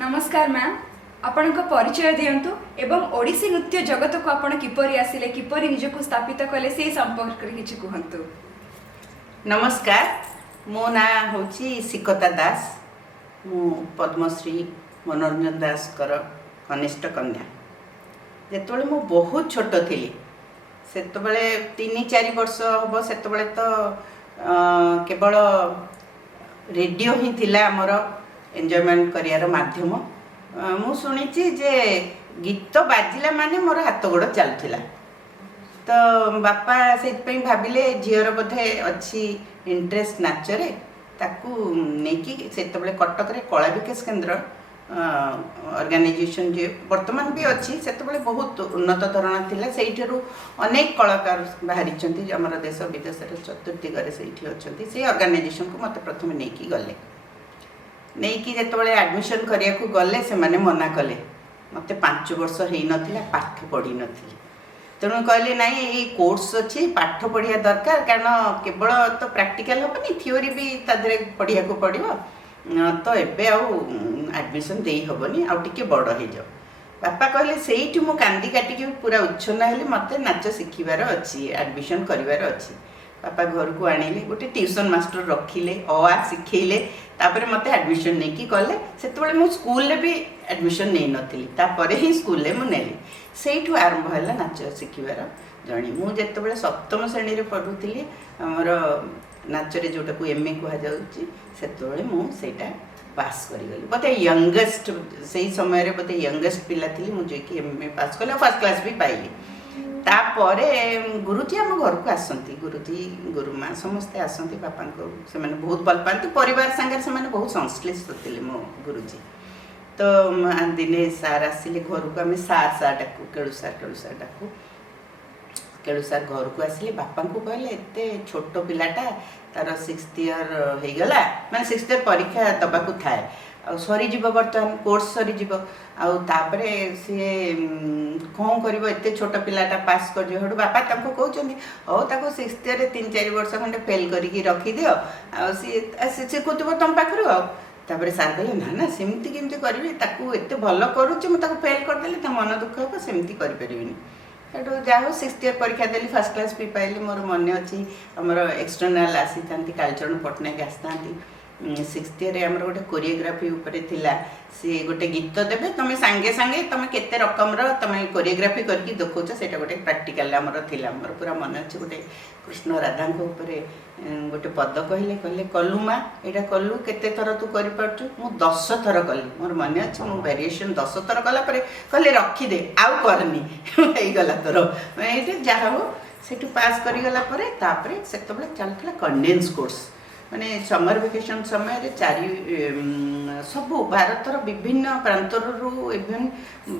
नमस्कार मैम आपण परिचय दिंतु एवं ओडिसी नृत्य जगत को आपण किपरि आसिले किपरि निजको स्थापित कले से संपर्क रे किछि कहंतु। नमस्कार मो ना होची सिकता दास मु पद्मश्री मनोरंजन दास कर कनिष्ठ कन्या। जेतबेले मु बहुत छोट थिली सेतबेले 3-4 वर्ष हबो सेतबेले तो केवल रेडियो ही थिला हमर एन्जॉयमेंट करियार माध्यम। मु सुनिछि जे गीत बाजिला माने मोर हाथ गोड़ चलुथिला तो बापा से भाविले झीर बोधे अच्छी इंटरेस्ट नाचरे ताकू नहीं से कटक रे कला विकास केन्द्र ऑर्गेनाइजेशन जे वर्तमान भी अच्छी से बहुत उन्नत धरण थिला सेठरू अनेक कलाकार बाहरी आम देश विदेश चतुर्दिगरे से अच्छी ऑर्गेनाइजेशन को मत प्रथम नहीं गले नहीं जिते एडमिशन करने को गले से माने मना कले मत 5 वर्ष हो ना पाठ पढ़ी नी तेणु कहले ना ये कोर्स अच्छी पाठ पढ़िया दरकार कारण केवल तो प्रैक्टिकल हेनी थ्योरी भी तादे पढ़िया को पड़ो तो एवं आडमिशन दे हेनी आउे बड़ हो जाओ। बापा कहले से मु कांदी काटिकी पूरा उच्छन्न हेली मत नाच शिखबार अच्छी आडमिशन करार अच्छी। बापा घर को आनिले गोटे ट्यूशन मास्टर रखिले आ शिखेले तापर मत एडमिशन नहीं कले से मु स्कूल भी एडमिशन नहीं नथिली तापर ही स्कूल में मुझे से आरंभ है नाच शिखबार जर्नी। मुझे सप्तम श्रेणी में पढ़ुली आमर नाचरे जोटा को एमए कहुचे मुझे पास करी बोधे यंगेस्ट से समय बोधे यंगेस्ट पिला थी मुझे एमए पास कले फर्स्ट क्लास भी पाइली। तापर गुरुजी आम घर को आसती गुरुजी गुरुमा समस्ते आसती बापा को से बहुत भल पाती परिवार सांगे से बहुत संश्लिष्ट थे मो गुरुजी। तो दिने सार आसिले घर को आम सार सार डाकू केलु सार डाकू केलु सार घर को आसिले बापा को कहले एते छोट पिलाटा तार 6th ईयर हो गला माने 6th ईयर परीक्षा दबा को थाए सरीज बर्तमान कोर्स सरीज आउे सी कौन कर एत छोट पिलाटा पास कर बापा कहते हो 6th ईयर 3-4 वर्ष खंडे फेल करके रखीदि सी शिखुव तुम पाखु आउे सार कहले ना ना सेमती केमती करी एत भल करुच्ची मुझे फेल करदे मन दुख हम सेमती करें जहाँ 6th ईयर परीक्षा देली फर्स्ट क्लास भी पाइली। मोर मन अच्छी आमर एक्सटर्नाल आसी था कालचरण पट्टनायक आसता 6th ईयर आमर गोटे कोरियोग्राफी उपरे थिला सी गोटे गीत देवे तुम सांगे सांगे तुम केते रकम तुम कोरियोग्राफी करके देखौछ से गोटे प्रैक्टिकल आमर थिला। मोर पूरा मन अच्छे गोटे कृष्ण राधा उपरे गोटे पद कहले कहले कलु माँ यहाँ कलु केते थर तू कर पार्छु मु 10 थर कली मोर मन अच्छे मु वेरिएशन 10 थर कला कहले रखीदे आउ करनी गला तोर ये जहाँ हो से पास करीगला से चलता कंडेन्स कोर्स माने समर वेकेशन समय सब भारतर विभिन्न प्रांतर इभन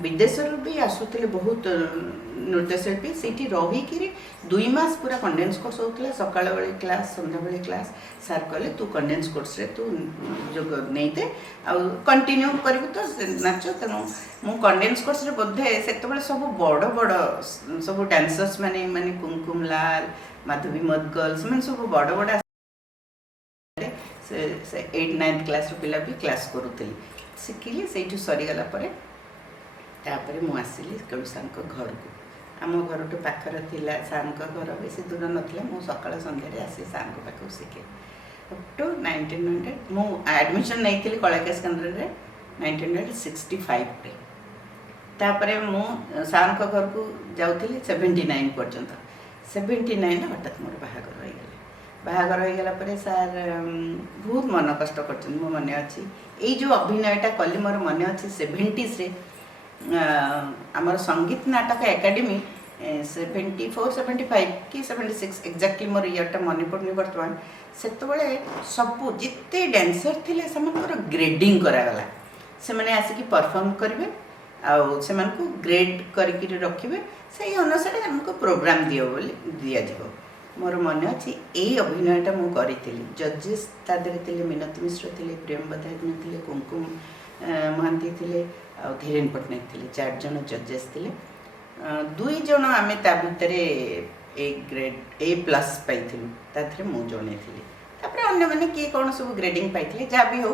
विदेश भी आसुले बहुत नृत्यशिल्पी से रहीकि 2 मास पूरा कंडेन्स कोर्स होता सका बेले क्लास संध्या बेले क्लास सार कहले तू कंडेन्स कोर्स रे तू जोग नहीं दे कंटिन्यू करू तो नाच तेणु मु कंडेन्स कोर्स रे बोधे से सब बड़ बड़ सब डांसर्स माने माने कुमकुम लाल माधवी मदगल से सब बड़ बड़ से 8-9th क्लास पिला भी क्लास करूली शिखिली से सरीगला तापर मु आसिली केलु सार घर को आम घर टू पाखर थिला सार घर बेसी दूर नाला मु सकाळ संध्या आसी सार पाखु शिखे टू 1900 मु एडमिशन नहीं थी कला विकास केन्द्र में 1965 रे तापर मु सार घर को जाऊली 79 पर्यंत 79 हठात मोर बाहागर हो गला बाहागर हो गला सार बहुत मन कष्ट कर मो मन अच्छी ये जो अभिनयटा कली मोर मन अच्छी 70s रे आमर संगीत नाटक एकेडमी 74-75 कि 76 एक्जाक्टली मोर इयरटा मन पड़नी बर्तमान से सबू जिते डांसर थे से ग्रेडिंग करागला से मैंने आसिक परफॉर्म करेंगे से ग्रेड करके रखिए से अनुसार आमको प्रोग्राम दिया मोर मन अच्छी यही अभिनयटा मुझे करी जजेस तादे मिनती मिश्र थे प्रेम बधाई थे कुमकुम महांती थे धीरेन पट्टनायक थे 4 जन जजेस थे 2 जन आम भितर A+ पाई मु जड़े थी अन्य मैंने किए कौन सब ग्रेडिंग पाई जहाँ भी हो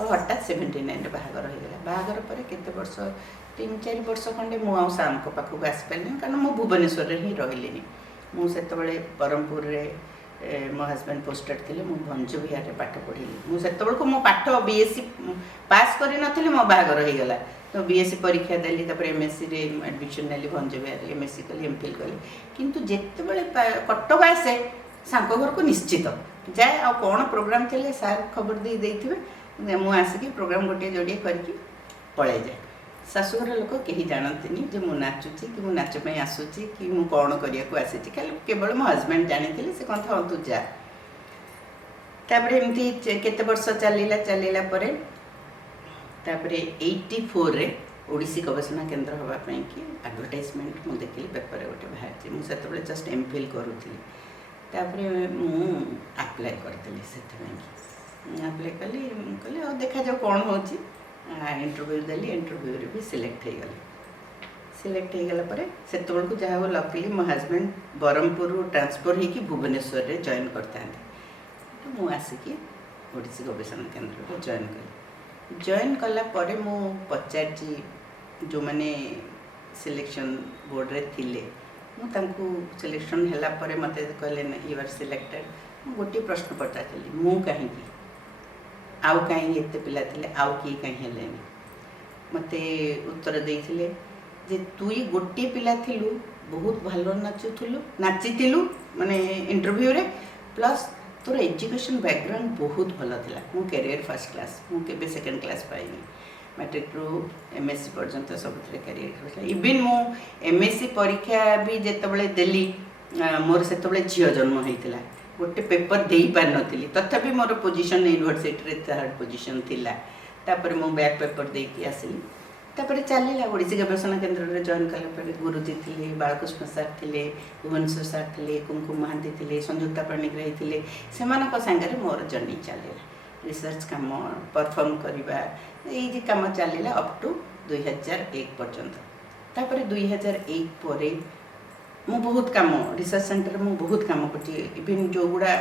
हठात 79 बाहागर हो गला। बाहागर पर केते वर्ष 3-4 वर्ष खंडे मु आउ सामको पाखक आसपारे कारण मु भुवनेश्वर ही रही मुझे ब्रह्मपुर मो हजबैंड पोस्टेड थे मु भंज विहार पाठ पढ़ी मुझे मो पाठ बीएससी पास कर नी मो बाहागर हो गला तो बीएससी परीक्षा देली एमएससी रे एडमिशन नेली भंज विहार एमएससी कली एमफिल कली किंतु जिते कटक आसे सांक घर को निश्चित जाए आ कौन प्रोग्राम थे सार खबर दे देते मुझे आसिक प्रोग्राम गोटे जोड़े करके पलै जाए शाशुघर लोक कहीं जानते जे मु नाचुची कि मु नाच आसूची कि मु कौन करने को आसी केवल मो हजबैंड जानी से कौन था तू जा एमती केते वर्ष चलला चलला 84 रे ओडिसी गवेषणा केन्द्र होगापाई कि आडभर्टाइजमेंट मुझे देखिली पेपर गोटे बाहर मुझे जस्ट एमफिल करूली आप्लाय करदेली से आप्लाय कली कहली और देखा जाओ कौन हो इंटरव्यू देली इंटरव्यू रे भी सिलेक्ट हो गला से जहाँ हो लकीली मो हजबैंड ब्रह्मपुर ट्रांसफर होगी भुवनेश्वर रे जॉइन करता तो मुझे आसिकी ओडिसी गवेषणा केन्द्र में जॉइन कला परे मु पचारची जो मैंने सिलेक्शन बोर्ड रे थिले मुझे सिलेक्शन है मत कहले यू आर सिलेक्टेड गोटे प्रश्न पचारि मु कहीं आउ कहीं एत पिला थे आउ किए कहीं हेले मते उत्तर देइथिले जे तुई गोटे पिला थिलु बहुत भलो नाचुथिलु माने इंटरव्यू रे प्लस तोर एजुकेशन बैकग्राउंड बहुत भलो थिला मो कैरियर फर्स्ट क्लास मु केबे सेकंड क्लास पाइनी मैट्रिक रु एमएससी पर्यंत सब कैरियर इवन मु एमएससी परीक्षा भी जेतबले देली मोर सेतबले झियो जन्म होइतिला गोटे पेपर दे पार नी तथापि मोर पोजिशन यूनिवर्सिटी रे 3rd पोजिशन थिला तापर मु बैक पेपर दे के आसिली तापर चलला ओडिसी गवेषणा केन्द्र रे जॉइन कला पर गुरुजी थिले बालकृष्ण सार थिले भुवनेश्वर सार थिले कुमकुम महांती थिले संयुक्ता पाणिग्राही थिले सेमानक संगे मोर जर्नी चलला रिसर्च काम परफॉर्म करबा ए जे काम चलला अप टू 2001 पर्यंत तापर 2001 परे मु बहुत काम रिसर्च सेंटर मु बहुत काम करती इवन जो गुड़ा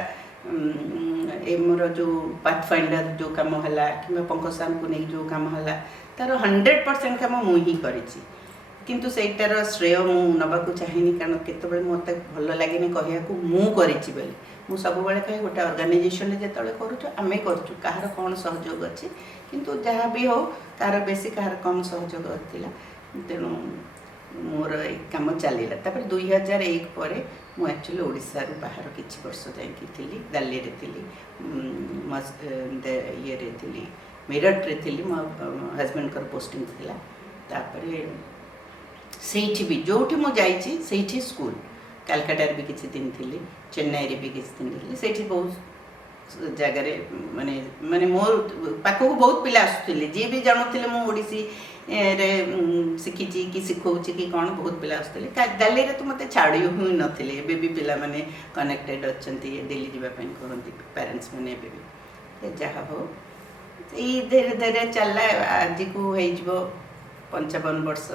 मोर जो पाथफाइंडर जो काम है कि पंकज सार को नहीं जो काम है तार 100% काम मुझे करी किंतु सेटार श्रेय मु नबाकू चाहिए कारण केतबे मत भल लगे कहूँ मुझे मु सब कहे गोटे ऑर्गेनाइजेशन जो करें कहार कौन सहयोग अच्छी किंतु जहाँ भी हो कार बेसी कहार कम सहयोग था तेणु मोर काम चलला 2001 पर मु एक्चुअली ओडिशा रू बाहर किछि वर्ष जाइकी थिली दिल्ली रे थिली ये रे थिली मेरठ रे थिली मो हस्बैंड कर पोस्टिंग थिला तापरे सेठी भी जोठी मु जाइछि सेठी स्कूल कलकत्ता रे भी किछि दिन थिली चेन्नई रे भी किछि दिन थिली सेठी बहुत जगह माने माने मोर पाखो बहुत पिला आसुथिले जे भी जानुथिले मु ओडिसी रे शिखी कि शिखौची कि कौन बहुत पिला आसुथिले दिल्ली रे तो मते छाड़ी हुई नथिले एबे भी पिला माने कनेक्टेड अछंती दिल्ली जीवा पई करंती पेरेंट्स माने एबे भी जहा हो ई धीरे धीरे चलला आज को हे जबो 55 वर्ष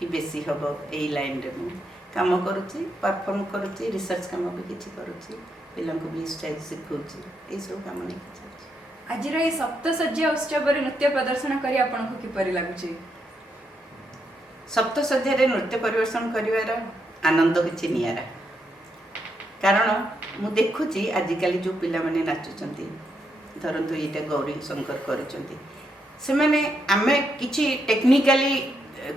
कि बेसी हबो ए लाइन रे मु काम करूची परफॉर्म करूची रिसर्च काम भी किछि करूची पिलांको भी स्टेज शिखौची ए सब काम नै आज ये सप्तशଯ୍ୟା उत्सव नृत्य प्रदर्शन करी आपन को किपरि लागुची सप्तशଯ୍ୟା नृत्य परिवेषण करिवार आनंद किछि नियारा कारण मु देखुची आजिकली जो पिला माने नाचुचंती धरंतु एटा गौरी शंकर करूचंती से माने आमे किछि टेक्निकली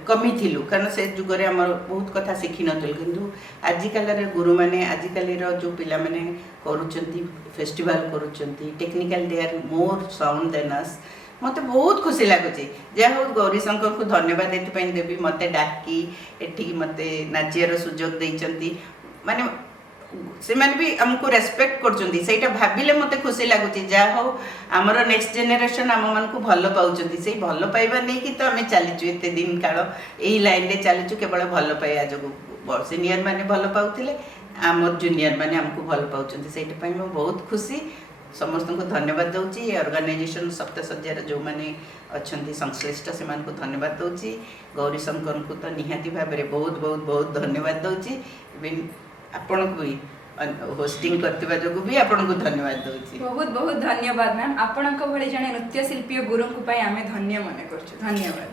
कमी थिलु कारण से जुगरे हमर बहुत कथा शिखि नथिल किंतु आजिकल रे गुरु माने आजिकल रो जो पिला माने करूचंती फेस्टिवल करूचंती technical they are more sound than us मते बहुत खुशी लागुची जे हो गौरी शंकर को धन्यवाद देते पई देबी मते डाकी एठी मते नाचियार सुजोग दैचंती माने से माने भी हमको रेस्पेक्ट करचंती सेटा भाबिले मते खुशी लागुची जा हो हमर नेक्स्ट जनरेशन हम मन को भलो पाउचंती से भलो पाइबा नै कि तो हमें चलीचु एते दिन काल एई लाइन रे चलीचु केवल भलो पाइया जगो सीनियर माने भलो पाउथिले आमर जूनियर माने हमको भलो पाउचंती सेटा पई मैं बहुत खुशी समस्त को धन्यवाद दउची ऑर्गेनाइजेशन सप्तशଯ୍ୟା जो माने अछंती संश्लिष्ट से मान को धन्यवाद दउची गौरी शंकर को तो निहाती भाबरे बहुत बहुत बहुत धन्यवाद दउची इवन आपण को भी होस्टिंग करथिबा जोगु भी आपन को धन्यवाद दोछि। बहुत बहुत धन्यवाद मैम, आपणक भली जने नृत्य शिल्पी और गुरु को पाई आमे धन्य मने करछु। धन्यवाद।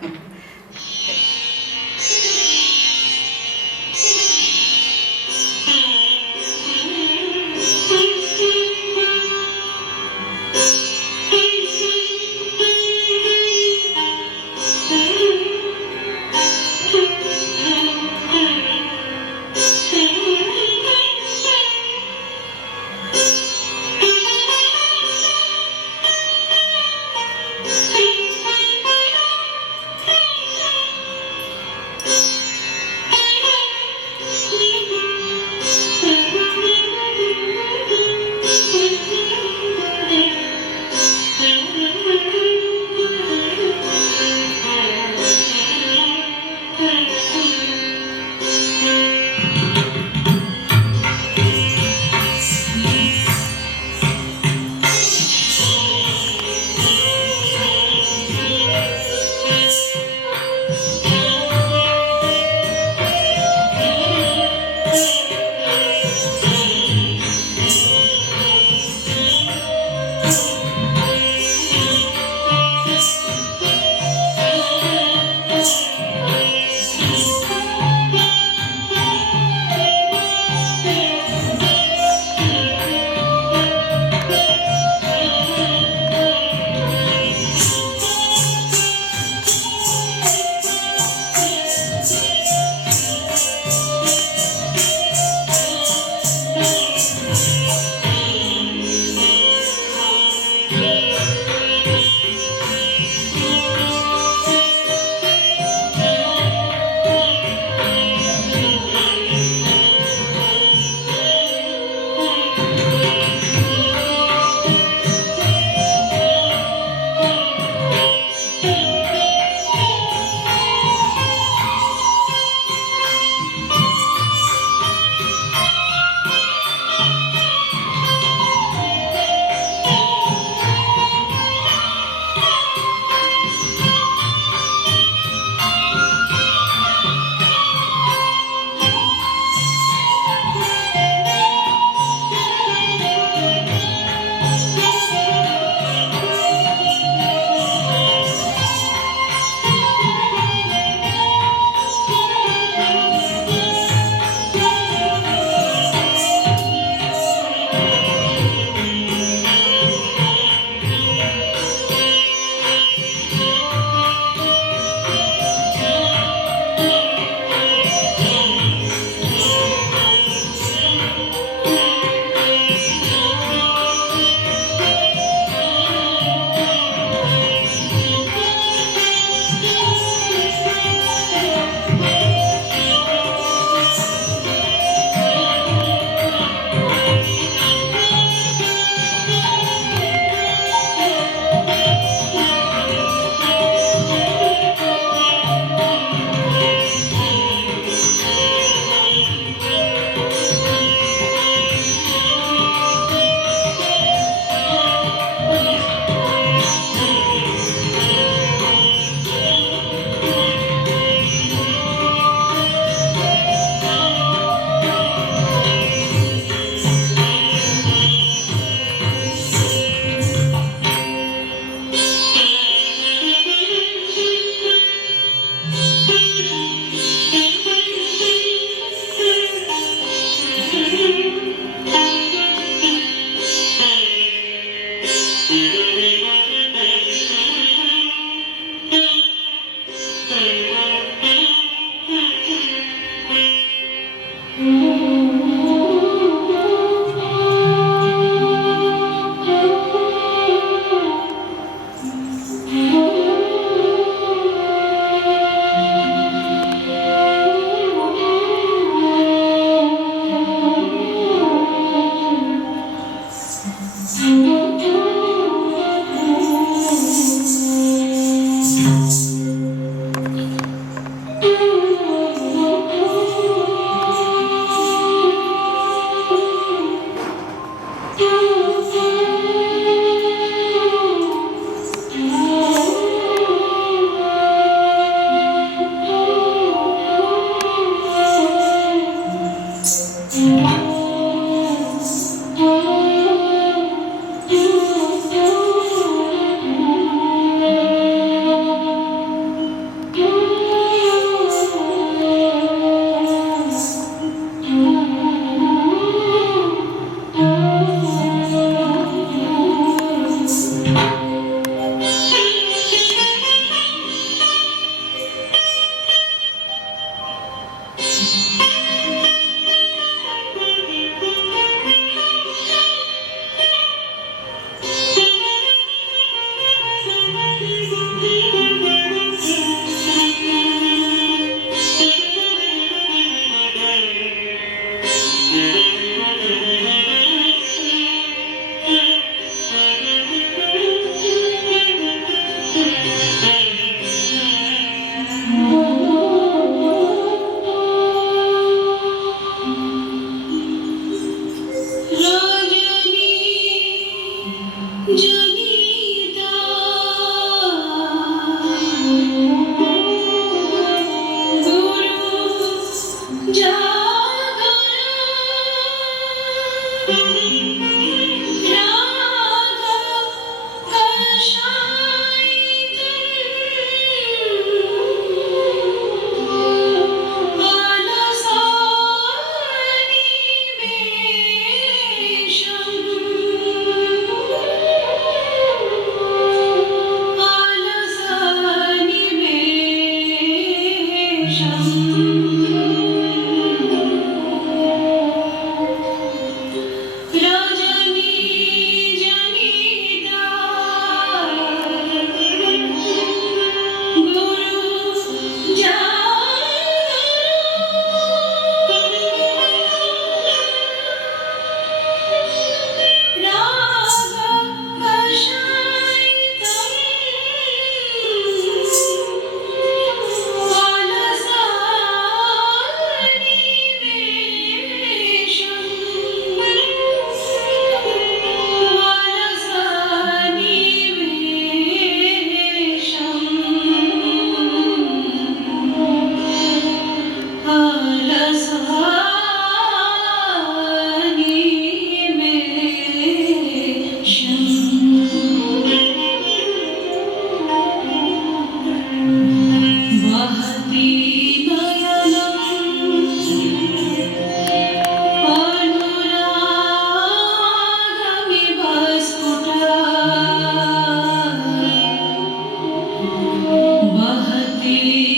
की